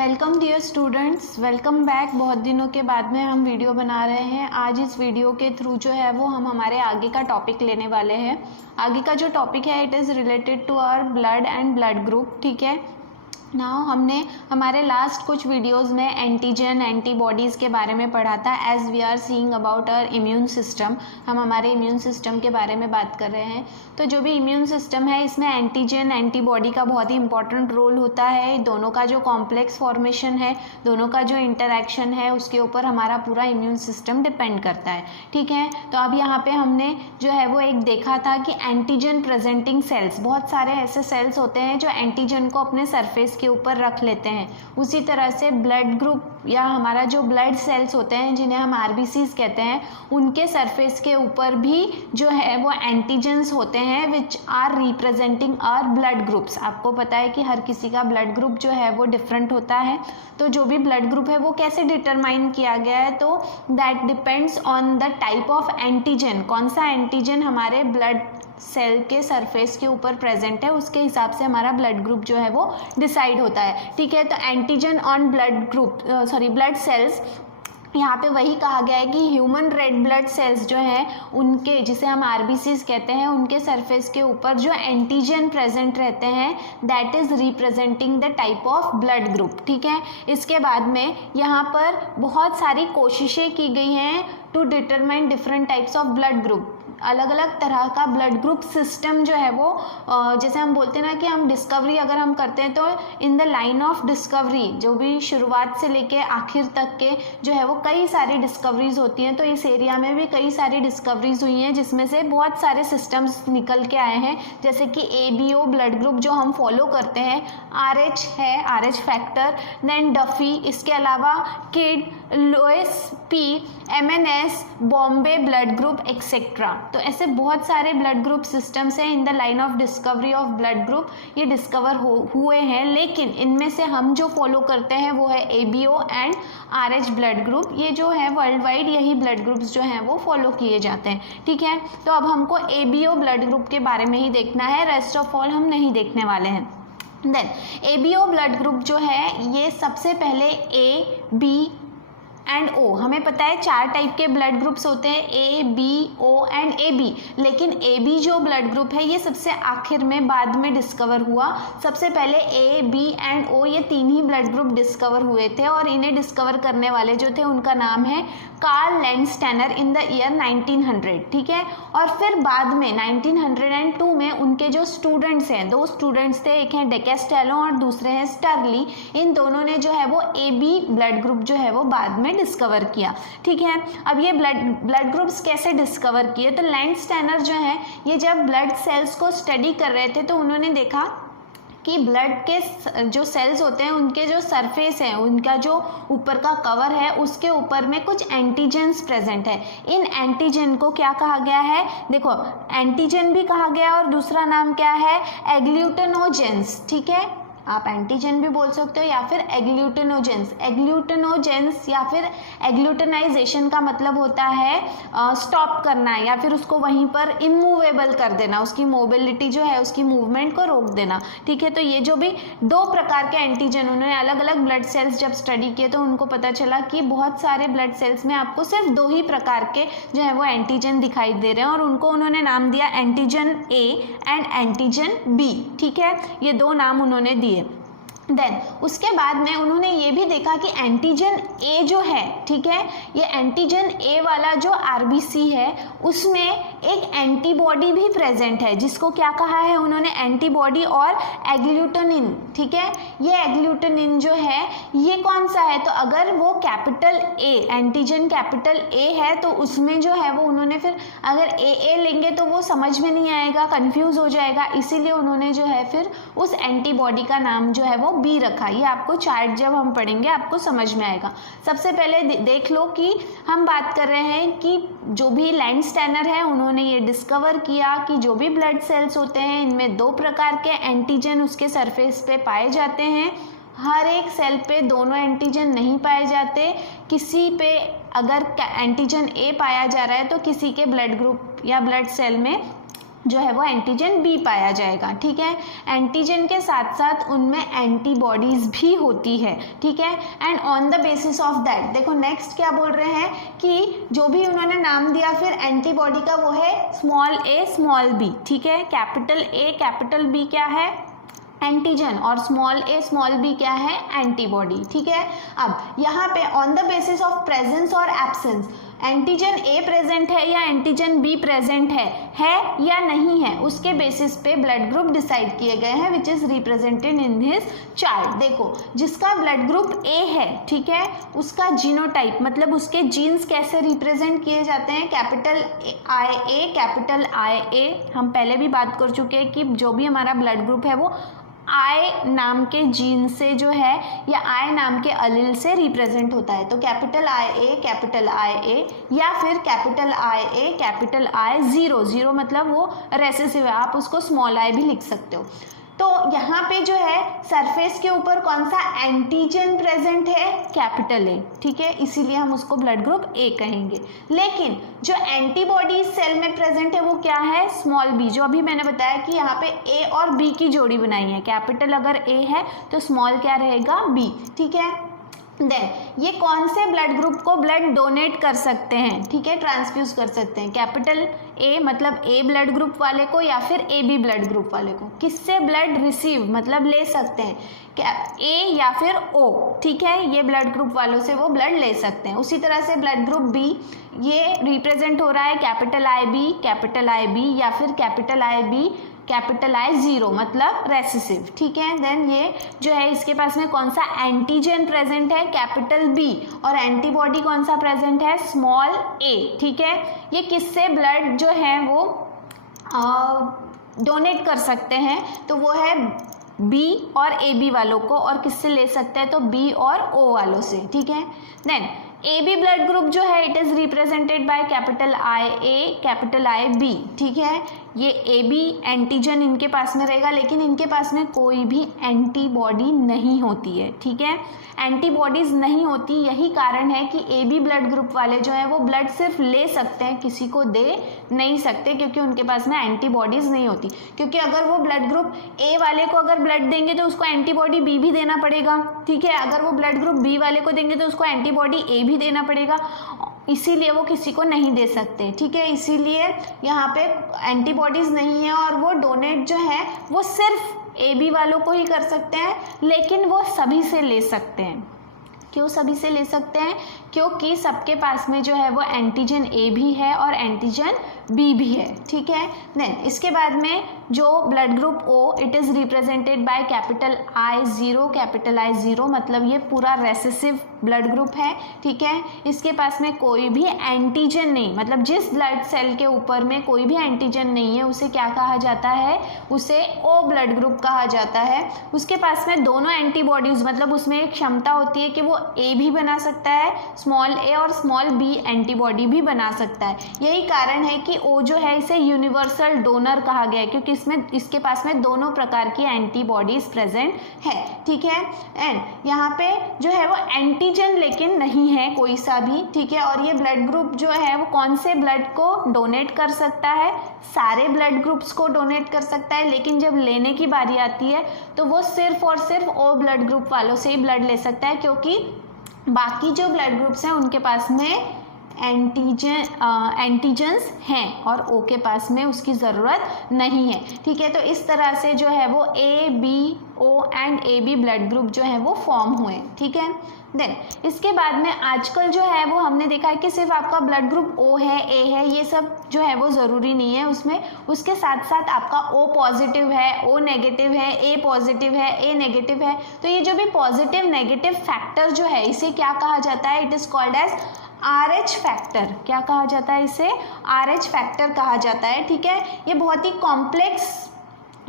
Welcome dear students, welcome back. बहुत दिनों के बाद में हम वीडियो बना रहे हैं। आज इस वीडियो के थ्रू जो है वो हम हमारे आगे का टॉपिक लेने वाले हैं। आगे का जो टॉपिक है it is related to our blood and blood group. ठीक है, नाउ हमने हमारे लास्ट कुछ वीडियोस में एंटीजन एंटीबॉडीज़ के बारे में पढ़ा था। As we are seeing about our immune system, हम हमारे इम्यून सिस्टम के बारे में बात कर रहे हैं। तो जो भी इम्यून सिस्टम है इसमें एंटीजन एंटीबॉडी का बहुत ही इंपॉर्टेंट रोल होता है। दोनों का जो कॉम्प्लेक्स फॉर्मेशन है, दोनों का जो इंटरैक्शन है, उसके ऊपर हमारा पूरा इम्यून सिस्टम डिपेंड करता है। ठीक है, तो अब यहाँ पे हमने जो है वो एक देखा था कि एंटीजन प्रेजेंटिंग सेल्स, बहुत सारे ऐसे सेल्स होते हैं जो एंटीजन को अपने सरफेस के ऊपर रख लेते हैं। उसी तरह से ब्लड ग्रुप या हमारा जो ब्लड सेल्स होते हैं जिन्हें हम आरबीसीज कहते हैं, उनके सरफेस के ऊपर भी जो है वो एंटीजन्स होते हैं which are representing our blood groups. आपको पता है कि हर किसी का ब्लड ग्रुप जो है वो डिफरेंट होता है। तो जो भी ब्लड ग्रुप है वो कैसे डिटरमाइन किया गया है, तो that depends on the type of antigen. कौन सा एंटीजन हमारे ब्लड सेल के सरफेस के ऊपर प्रेजेंट है, उसके हिसाब से हमारा ब्लड ग्रुप जो है वो डिसाइड होता है। ठीक है, तो antigen on blood group blood cells, यहाँ पे वही कहा गया है कि ह्यूमन रेड ब्लड सेल्स जो हैं उनके, जिसे हम आरबीसीज कहते हैं, उनके सरफेस के ऊपर जो एंटीजन प्रेजेंट रहते हैं that is representing the type of blood group. ठीक है, इसके बाद में यहाँ पर बहुत सारी कोशिशें की गई हैं to determine different types of blood group. अलग अलग तरह का ब्लड ग्रुप सिस्टम जो है वो, जैसे हम बोलते हैं ना कि हम डिस्कवरी अगर हम करते हैं तो इन द लाइन ऑफ डिस्कवरी, जो भी शुरुआत से लेके आखिर तक के जो है वो कई सारी डिस्कवरीज होती हैं। तो इस एरिया में भी कई सारी डिस्कवरीज हुई हैं जिसमें से बहुत सारे सिस्टम्स निकल के आए हैं। जैसे कि ABO ब्लड ग्रुप जो हम फॉलो करते हैं, RH है, RH फैक्टर, देन डफी, इसके अलावा Kidd, Lewis P, MNS, Bombay blood group etcetera. तो ऐसे बहुत सारे ब्लड ग्रुप सिस्टम्स हैं in the line of discovery of blood group, ये डिस्कवर हुए हैं। लेकिन इनमें से हम जो फॉलो करते हैं वो है ABO and RH blood group. ये जो है वर्ल्ड वाइड यही ब्लड ग्रुप्स जो हैं वो फॉलो किए जाते हैं। ठीक है, तो अब हमको ABO ब्लड ग्रुप के बारे में ही देखना है, रेस्ट ऑफ ऑल हम नहीं देखने वाले हैं। देन ABO ब्लड ग्रुप जो है ये सबसे पहले A, B एंड O, हमें पता है 4 टाइप के ब्लड ग्रुप्स होते हैं, A, B, O and AB। लेकिन AB जो ब्लड ग्रुप है ये सबसे आखिर में बाद में डिस्कवर हुआ। सबसे पहले A, B एंड O ये 3 ही ब्लड ग्रुप डिस्कवर हुए थे और इन्हें डिस्कवर करने वाले जो थे उनका नाम है Karl Landsteiner in the year 1900। ठीक है, और फिर बाद में 1902 में उनके जो स्टूडेंट्स हैं, 2 स्टूडेंट्स थे, एक हैं डेकेस्टेलो और दूसरे हैं स्टर्ली। इन दोनों ने जो है वो AB ब्लड ग्रुप जो है वो बाद में डिस्कवर किया। ठीक है, अब ये ब्लड ग्रुप्स कैसे डिस्कवर किए, तो लैंडस्टेनर जो है ये जब ब्लड सेल्स को स्टडी कर रहे थे तो उन्होंने देखा कि ब्लड के जो सेल्स होते हैं उनके जो सरफेस है, उनका जो ऊपर का कवर है, उसके ऊपर में कुछ एंटीजन्स प्रेजेंट है। इन एंटीजन को क्या कहा गया है, देखो एंटीजन भी कहा गया और दूसरा नाम क्या है, एग्लूटिनोजेंस। ठीक है, आप एंटीजन भी बोल सकते हो या फिर एग्लूटिनोजेंस। एग्लूटिनोजेंस या फिर एग्लूटिनाइजेशन का मतलब होता है स्टॉप करना या फिर उसको वहीं पर इमूवेबल कर देना, उसकी मोबिलिटी जो है, उसकी मूवमेंट को रोक देना। ठीक है, तो ये जो भी 2 प्रकार के एंटीजन, उन्होंने अलग अलग ब्लड सेल्स जब स्टडी किए तो उनको पता चला कि बहुत सारे ब्लड सेल्स में आपको सिर्फ 2 ही प्रकार के जो है वो एंटीजन दिखाई दे रहे हैं और उनको उन्होंने नाम दिया antigen A and antigen B। ठीक है, ये 2 नाम उन्होंने दिए। देन उसके बाद में उन्होंने ये भी देखा कि एंटीजन A जो है, ठीक है, ये एंटीजन A वाला जो आरबीसी है उसमें एक एंटीबॉडी भी प्रेजेंट है जिसको क्या कहा है उन्होंने, एंटीबॉडी और एग्लूटिनिन। ठीक है, ये एग्लूटिनिन जो है ये कौन सा है, तो अगर वो capital A, antigen capital A है तो उसमें जो है वो उन्होंने फिर अगर AA लेंगे तो वो समझ में नहीं आएगा, कंफ्यूज हो जाएगा, इसीलिए उन्होंने जो है फिर उस एंटीबॉडी का नाम जो है वो B रखा। ये आपको चार्ट जब हम पढ़ेंगे आपको समझ में आएगा। सबसे पहले देख लो कि हम बात कर रहे हैं कि जो भी लैंडस्टेनर है उन्होंने ये डिस्कवर किया कि जो भी ब्लड सेल्स होते हैं इनमें 2 प्रकार के एंटीजन उसके सरफेस पे पाए जाते हैं। हर एक सेल पे दोनों एंटीजन नहीं पाए जाते, किसी पे अगर एंटीजन A पाया जा रहा है तो किसी के ब्लड ग्रुप या ब्लड सेल में जो है वो एंटीजन बी पाया जाएगा, ठीक है। एंटीजन के साथ साथ उनमें एंटीबॉडीज भी होती है, ठीक है। And on the basis of that, देखो नेक्स्ट क्या बोल रहे हैं कि जो भी उन्होंने नाम दिया फिर एंटीबॉडी का, वो है स्मॉल ए स्मॉल बी, ठीक है। कैपिटल ए कैपिटल बी क्या है, एंटीजन, और स्मॉल ए स्मॉल बी क्या है, एंटीबॉडी, ठीक है। अब यहाँ पे on the basis of presence और एब्सेंस, एंटीजन ए प्रेजेंट है या एंटीजन बी प्रेजेंट है या नहीं है, उसके बेसिस पे ब्लड ग्रुप डिसाइड किए गए हैं which is represented in his chart. देखो जिसका ब्लड ग्रुप ए है, ठीक है, उसका जीनोटाइप मतलब उसके जीन्स कैसे रिप्रेजेंट किए जाते हैं, कैपिटल आई ए। हम पहले भी बात कर चुके हैं कि जो भी हमारा ब्लड ग्रुप है वो आई नाम के जीन से जो है या आई नाम के अलील से रिप्रेजेंट होता है। तो कैपिटल आई ए या फिर कैपिटल आई ज़ीरो मतलब वो रेसेसिव है, आप उसको स्मॉल आई भी लिख सकते हो। तो यहाँ पे जो है सरफेस के ऊपर कौन सा एंटीजन प्रेजेंट है, कैपिटल ए, ठीक है, इसीलिए हम उसको ब्लड ग्रुप ए कहेंगे। लेकिन जो एंटीबॉडी सेल में प्रेजेंट है वो क्या है, स्मॉल बी, जो अभी मैंने बताया कि यहाँ पे ए और बी की जोड़ी बनाई है, कैपिटल अगर ए है तो स्मॉल क्या रहेगा, बी, ठीक है। देन ये कौन से ब्लड ग्रुप को ब्लड डोनेट कर सकते हैं, ठीक है, ट्रांसफ्यूज कर सकते हैं, कैपिटल ए मतलब ए ब्लड ग्रुप वाले को या फिर ए बी ब्लड ग्रुप वाले को। किससे ब्लड रिसीव मतलब ले सकते हैं, ए या फिर ओ, ठीक है, ये ब्लड ग्रुप वालों से वो ब्लड ले सकते हैं। उसी तरह से ब्लड ग्रुप बी, ये रिप्रेजेंट हो रहा है कैपिटल आई बी या फिर कैपिटल आई ज़ीरो मतलब रेसेसिव, ठीक है। देन ये जो है इसके पास में कौन सा एंटीजन प्रेजेंट है, कैपिटल बी, और एंटीबॉडी कौन सा प्रेजेंट है, स्मॉल ए, ठीक है। ये किससे ब्लड जो है वो डोनेट कर सकते हैं, तो वो है बी और ए बी वालों को, और किससे ले सकते हैं तो बी और ओ वालों से, ठीक है। Then A B blood group जो है it is represented by capital I B, ठीक है। ये ए बी एंटीजन इनके पास में रहेगा, लेकिन इनके पास में कोई भी एंटीबॉडी नहीं होती है, ठीक है, एंटीबॉडीज नहीं होती। यही कारण है कि ए बी ब्लड ग्रुप वाले जो है वो ब्लड सिर्फ ले सकते हैं, किसी को दे नहीं सकते, क्योंकि उनके पास में एंटीबॉडीज नहीं होती। क्योंकि अगर वो ब्लड ग्रुप ए वाले को अगर ब्लड देंगे तो उसको एंटीबॉडी बी भी देना पड़ेगा, ठीक है। अगर वो ब्लड ग्रुप बी वाले को देंगे तो उसको एंटीबॉडी ए भी देना पड़ेगा, इसीलिए वो किसी को नहीं दे सकते, ठीक है। इसीलिए यहाँ पे एंटीबॉडीज नहीं है, और वो डोनेट जो है वो सिर्फ ए बी वालों को ही कर सकते हैं, लेकिन वो सभी से ले सकते हैं। क्यों सभी से ले सकते हैं, क्योंकि सबके पास में जो है वो एंटीजन ए भी है और एंटीजन बी भी है, ठीक है। देन इसके बाद में जो blood group O it is represented by capital I zero मतलब ये पूरा रेसेसिव ब्लड ग्रुप है, ठीक है। इसके पास में कोई भी एंटीजन नहीं, मतलब जिस ब्लड सेल के ऊपर में कोई भी एंटीजन नहीं है उसे क्या कहा जाता है, उसे ओ ब्लड ग्रुप कहा जाता है। उसके पास में दोनों एंटीबॉडीज मतलब उसमें एक क्षमता होती है कि वो ए भी बना सकता है, स्मॉल ए और स्मॉल बी एंटीबॉडी भी बना सकता है। यही कारण है कि ओ जो है इसे यूनिवर्सल डोनर कहा गया है, क्योंकि इसके पास में दोनों प्रकार की एंटीबॉडीज प्रेजेंट है, ठीक है। एंड यहाँ पे जो है वो एंटीजन लेकिन नहीं है कोई सा भी, ठीक है। और ये ब्लड ग्रुप जो है वो कौन से ब्लड को डोनेट कर सकता है, सारे ब्लड ग्रुप्स को डोनेट कर सकता है, लेकिन जब लेने की बारी आती है तो वो सिर्फ और सिर्फ ओ ब्लड ग्रुप वालों से ही ब्लड ले सकता है, क्योंकि बाकी जो ब्लड ग्रुप्स हैं उनके पास में एंटीजन्स हैं और ओ के पास में उसकी ज़रूरत नहीं है, ठीक है। तो इस तरह से जो है वो A B O and A B blood group जो है वो फॉर्म हुए, ठीक है। देन इसके बाद में आजकल जो है वो हमने देखा है कि सिर्फ आपका ब्लड ग्रुप ओ है, ए है, ये सब जो है वो ज़रूरी नहीं है उसमें, उसके साथ साथ आपका ओ पॉजिटिव है, ओ नेगेटिव है, ए पॉजिटिव है, ए नेगेटिव है। तो ये जो भी पॉजिटिव नेगेटिव फैक्टर जो है इसे क्या कहा जाता है, it is called as RH factor. क्या कहा जाता है इसे, RH फैक्टर कहा जाता है, ठीक है। ये बहुत ही कॉम्प्लेक्स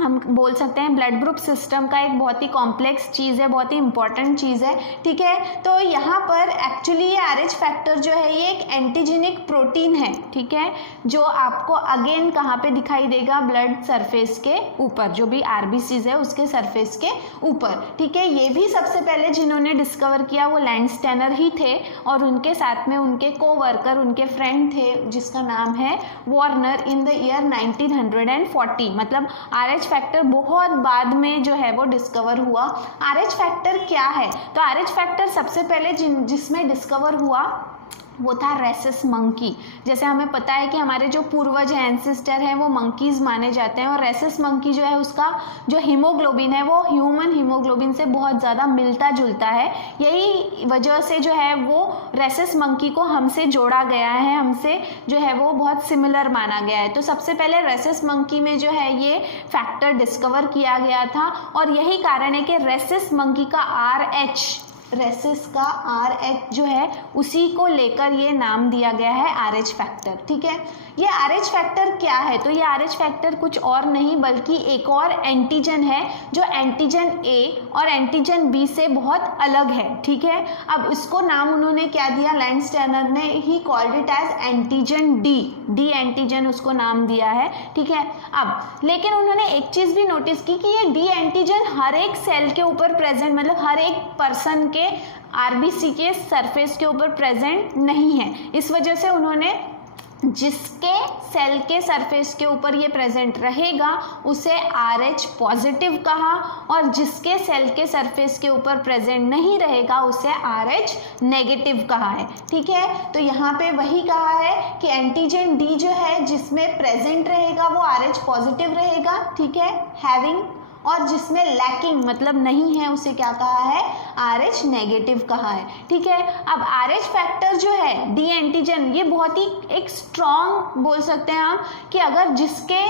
हम बोल सकते हैं ब्लड ग्रुप सिस्टम का एक बहुत ही कॉम्प्लेक्स चीज़ है, बहुत ही इंपॉर्टेंट चीज़ है, ठीक है। तो यहाँ पर एक्चुअली ये RH फैक्टर जो है ये एक एंटीजेनिक प्रोटीन है, ठीक है, जो आपको अगेन कहाँ पे दिखाई देगा, ब्लड सरफेस के ऊपर, जो भी RBCs है उसके सरफेस के ऊपर, ठीक है। ये भी सबसे पहले जिन्होंने डिस्कवर किया वो लैंडस्टेनर ही थे और उनके साथ में उनके कोवर्कर, उनके फ्रेंड थे जिसका नाम है वार्नर इन द ईयर 1940। मतलब RH फैक्टर बहुत बाद में जो है वो डिस्कवर हुआ। RH फैक्टर क्या है? तो RH फैक्टर सबसे पहले जिसमें डिस्कवर हुआ वो था रेसस मंकी। जैसे हमें पता है कि हमारे जो पूर्वज हैं, एंसेस्टर हैं, वो मंकीज़ माने जाते हैं और रेसस मंकी जो है उसका जो हीमोग्लोबिन है वो ह्यूमन हीमोग्लोबिन से बहुत ज़्यादा मिलता जुलता है। यही वजह से जो है वो रेसस मंकी को हमसे जोड़ा गया है, हमसे जो है वो बहुत सिमिलर माना गया है। तो सबसे पहले रेसस मंकी में जो है ये फैक्टर डिस्कवर किया गया था और यही कारण है कि रेसस मंकी का RH, रेसिस का RH जो है उसी को लेकर ये नाम दिया गया है RH फैक्टर, ठीक है। ये RH फैक्टर क्या है? तो ये RH फैक्टर कुछ और नहीं बल्कि एक और एंटीजन है जो एंटीजन A और एंटीजन B से बहुत अलग है, ठीक है। अब इसको नाम उन्होंने क्या दिया, लैंडस्टेनर ने ही called it as antigen D antigen उसको नाम दिया है, ठीक है। अब लेकिन उन्होंने एक चीज़ भी नोटिस की कि ये D एंटीजन हर एक सेल के ऊपर प्रेजेंट, मतलब हर एक पर्सन के RBC के सरफेस के ऊपर प्रेजेंट नहीं है। इस वजह से उन्होंने जिसके सेल के सरफेस के ऊपर ये प्रेजेंट रहेगा उसे RH पॉजिटिव कहा और जिसके सेल के सरफेस के ऊपर प्रेजेंट नहीं रहेगा उसे RH नेगेटिव कहा है, ठीक है। तो यहाँ पे वही कहा है कि एंटीजन D जो है जिसमें प्रेजेंट रहेगा वो RH पॉजिटिव रहेगा, ठीक है, हैविंग, और जिसमें लैकिंग मतलब नहीं है उसे क्या कहा है, RH नेगेटिव कहा है, ठीक है। अब RH फैक्टर जो है D एंटीजन ये बहुत ही एक स्ट्रॉन्ग बोल सकते हैं हम कि अगर जिसके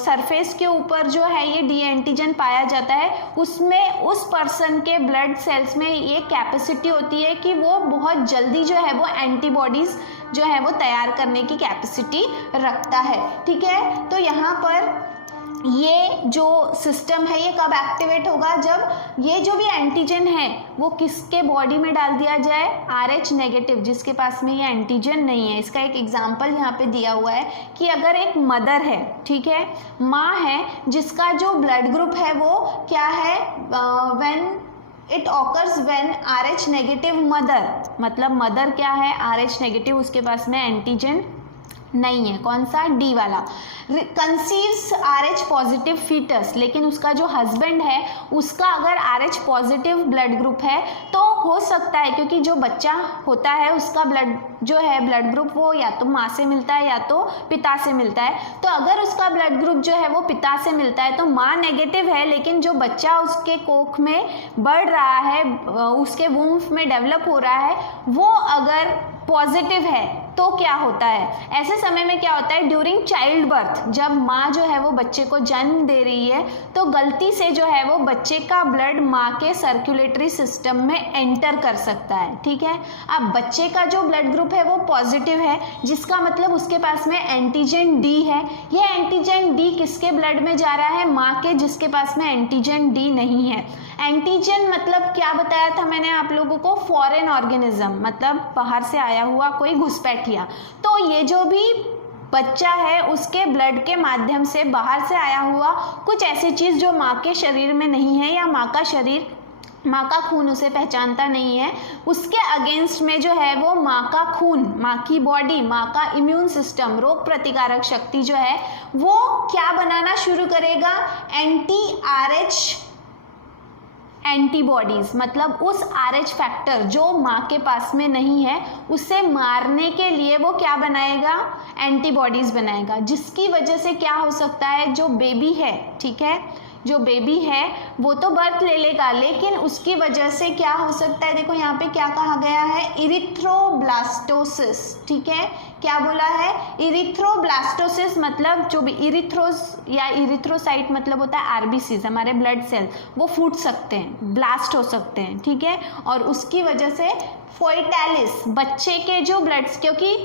सरफेस के ऊपर जो है ये D एंटीजन पाया जाता है उसमें उस पर्सन के ब्लड सेल्स में ये कैपेसिटी होती है कि वो बहुत जल्दी जो है वो एंटीबॉडीज जो है वो तैयार करने की कैपेसिटी रखता है, ठीक है। तो यहाँ पर ये जो सिस्टम है ये कब एक्टिवेट होगा, जब ये जो भी एंटीजन है वो किसके बॉडी में डाल दिया जाए, RH नेगेटिव, जिसके पास में ये एंटीजन नहीं है। इसका एक एग्जांपल यहाँ पे दिया हुआ है कि अगर एक मदर है, ठीक है, माँ है, जिसका जो ब्लड ग्रुप है वो क्या है, when it occurs when RH negative mother, मतलब मदर क्या है, RH नेगेटिव, उसके पास में एंटीजन नहीं है, कौन सा, D वाला, कंसीव्स RH पॉजिटिव फीटस, लेकिन उसका जो हस्बैंड है उसका अगर RH पॉजिटिव ब्लड ग्रुप है तो हो सकता है, क्योंकि जो बच्चा होता है उसका ब्लड जो है ब्लड ग्रुप वो या तो माँ से मिलता है या तो पिता से मिलता है। तो अगर उसका ब्लड ग्रुप जो है वो पिता से मिलता है तो माँ नेगेटिव है, लेकिन जो बच्चा उसके कोख में बढ़ रहा है, उसके वूम्फ में डेवलप हो रहा है, वो अगर पॉजिटिव है तो क्या होता है, ऐसे समय में क्या होता है, ड्यूरिंग चाइल्ड बर्थ, जब माँ जो है वो बच्चे को जन्म दे रही है तो गलती से जो है वो बच्चे का ब्लड माँ के सर्कुलेटरी सिस्टम में एंटर कर सकता है, ठीक है। अब बच्चे का जो ब्लड ग्रुप है वो पॉजिटिव है, जिसका मतलब उसके पास में एंटीजन D है। ये एंटीजन D किसके ब्लड में जा रहा है, माँ के, जिसके पास में एंटीजन D नहीं है। एंटीजन मतलब क्या बताया था मैंने आप लोगों को, फॉरेन ऑर्गेनिज्म, मतलब बाहर से आया हुआ कोई घुसपैठिया। तो ये जो भी बच्चा है उसके ब्लड के माध्यम से बाहर से आया हुआ कुछ ऐसी चीज़ जो माँ के शरीर में नहीं है या माँ का शरीर, माँ का खून उसे पहचानता नहीं है, उसके अगेंस्ट में जो है वो माँ का खून, माँ की बॉडी, माँ का इम्यून सिस्टम, रोग प्रतिकारक शक्ति जो है वो क्या बनाना शुरू करेगा, RH एंटीबॉडीज, मतलब उस RH फैक्टर जो माँ के पास में नहीं है उसे मारने के लिए वो क्या बनाएगा, एंटीबॉडीज बनाएगा, जिसकी वजह से क्या हो सकता है, जो बेबी है, ठीक है, जो बेबी है वो तो बर्थ ले लेगा, लेकिन उसकी वजह से क्या हो सकता है, देखो यहाँ पे क्या कहा गया है, इरिथ्रोब्लास्टोसिस, ठीक है, क्या बोला है, इरिथ्रोब्लास्टोसिस, मतलब जो भी इरिथ्रोस या इरिथ्रोसाइट मतलब होता है RBCs, हमारे ब्लड सेल, वो फूट सकते हैं, ब्लास्ट हो सकते हैं, ठीक है। और उसकी वजह से फोइटैलिस, बच्चे के जो ब्लड्स, क्योंकि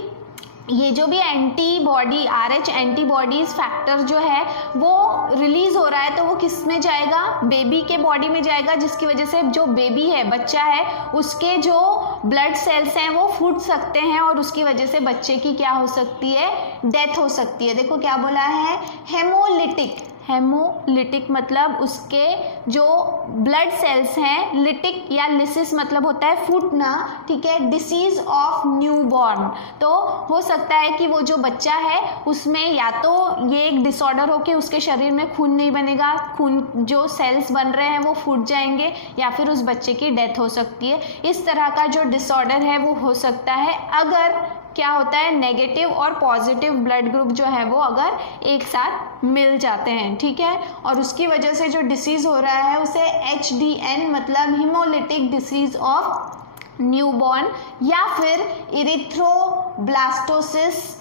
ये जो भी एंटीबॉडी RH एंटीबॉडीज फैक्टर जो है वो रिलीज हो रहा है, तो वो किस में जाएगा, बेबी के बॉडी में जाएगा, जिसकी वजह से जो बेबी है, बच्चा है, उसके जो ब्लड सेल्स हैं वो फूट सकते हैं और उसकी वजह से बच्चे की क्या हो सकती है, डेथ हो सकती है। देखो क्या बोला है, हेमोलिटिक। हेमोलिटिक मतलब उसके जो ब्लड सेल्स हैं, लिटिक या लिसिस मतलब होता है फूटना, ठीक है, डिसीज ऑफ न्यूबॉर्न। तो हो सकता है कि वो जो बच्चा है उसमें या तो ये एक डिसऑर्डर हो कि उसके शरीर में खून नहीं बनेगा, खून जो सेल्स बन रहे हैं वो फूट जाएंगे, या फिर उस बच्चे की डेथ हो सकती है। इस तरह का जो डिसऑर्डर है वो हो सकता है अगर क्या होता है, नेगेटिव और पॉजिटिव ब्लड ग्रुप जो है वो अगर एक साथ मिल जाते हैं, ठीक है, और उसकी वजह से जो डिसीज हो रहा है उसे HDN मतलब हीमोलिटिक डिसीज ऑफ न्यूबॉर्न या फिर इरिथ्रोब्लास्टोसिस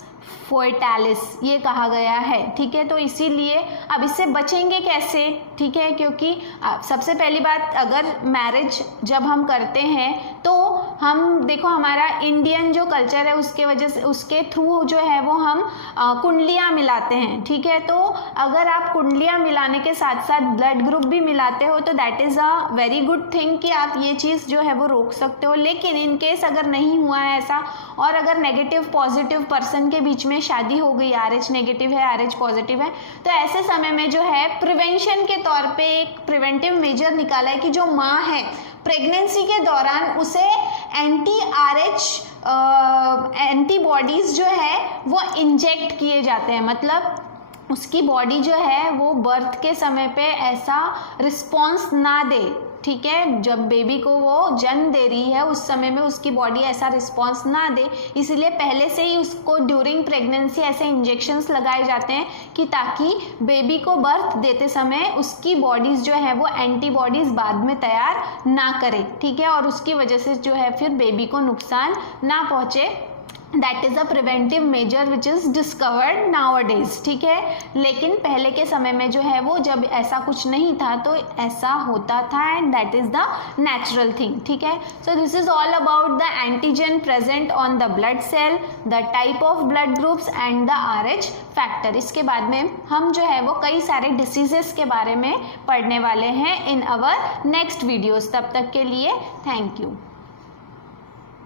फोर्टालिस ये कहा गया है, ठीक है। तो इसीलिए अब इससे बचेंगे कैसे, ठीक है, क्योंकि सबसे पहली बात, अगर मैरिज जब हम करते हैं तो हम देखो हमारा इंडियन जो कल्चर है उसके वजह से, उसके थ्रू जो है वो हम कुंडलियाँ मिलाते हैं, ठीक है। तो अगर आप कुंडलियाँ मिलाने के साथ साथ ब्लड ग्रुप भी मिलाते हो तो that is a very good thing कि आप ये चीज़ जो है वो रोक सकते हो। लेकिन इन केस अगर नहीं हुआ है ऐसा, और अगर नेगेटिव पॉजिटिव पर्सन के बीच में शादी हो गई, RH नेगेटिव है, RH पॉजिटिव है, तो ऐसे समय में जो है प्रिवेंशन के तौर पे एक प्रिवेंटिव मेजर निकाला है कि जो माँ है प्रेगनेंसी के दौरान उसे RH एंटीबॉडीज जो है वो इंजेक्ट किए जाते हैं। मतलब उसकी बॉडी जो है वो बर्थ के समय पे ऐसा रिस्पॉन्स ना दे, ठीक है, जब बेबी को वो जन्म दे रही है उस समय में उसकी बॉडी ऐसा रिस्पॉन्स ना दे, इसलिए पहले से ही उसको ड्यूरिंग प्रेगनेंसी ऐसे इंजेक्शंस लगाए जाते हैं कि ताकि बेबी को बर्थ देते समय उसकी बॉडीज़ जो है वो एंटीबॉडीज़ बाद में तैयार ना करे, ठीक है, और उसकी वजह से जो है फिर बेबी को नुकसान ना पहुँचे। That is a preventive measure which is discovered nowadays, ठीक है। लेकिन पहले के समय में जो है वो जब ऐसा कुछ नहीं था तो ऐसा होता था, and that is the natural thing, ठीक है। So this is all about the antigen present on the blood cell, the type of blood groups and the RH factor. इसके बाद में हम जो है वो कई सारे डिसीजेस के बारे में पढ़ने वाले हैं इन अवर नेक्स्ट वीडियोज़। तब तक के लिए थैंक यू।